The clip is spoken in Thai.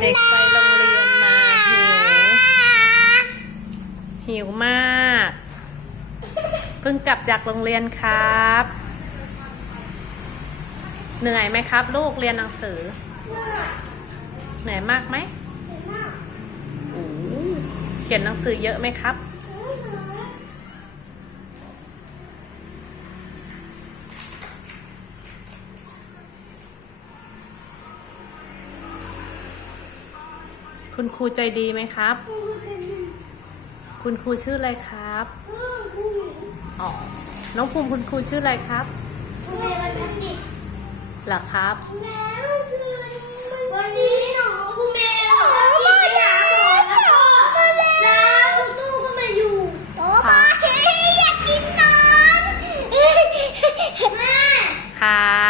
เด็กไปโรงเรียนมาหิว หิวมาก เพิ่งกลับจากโรงเรียนครับ เหนื่อยไหมครับ ลูกเรียนหนังสือ เหนื่อยมากไหม เขียนหนังสือเยอะไหมครับ คุณครูใจดีไหมครับ คุณครูชื่ออะไรครับอ๋อน้องภูมิคุณครูชื่ออะไรครับเหรอครับวันนี้หนูคุณแม่กินยะหมดแล้วคุณตู้ก็มาอยู่โอ้พ่ออยากกินน้ำแม่ครับ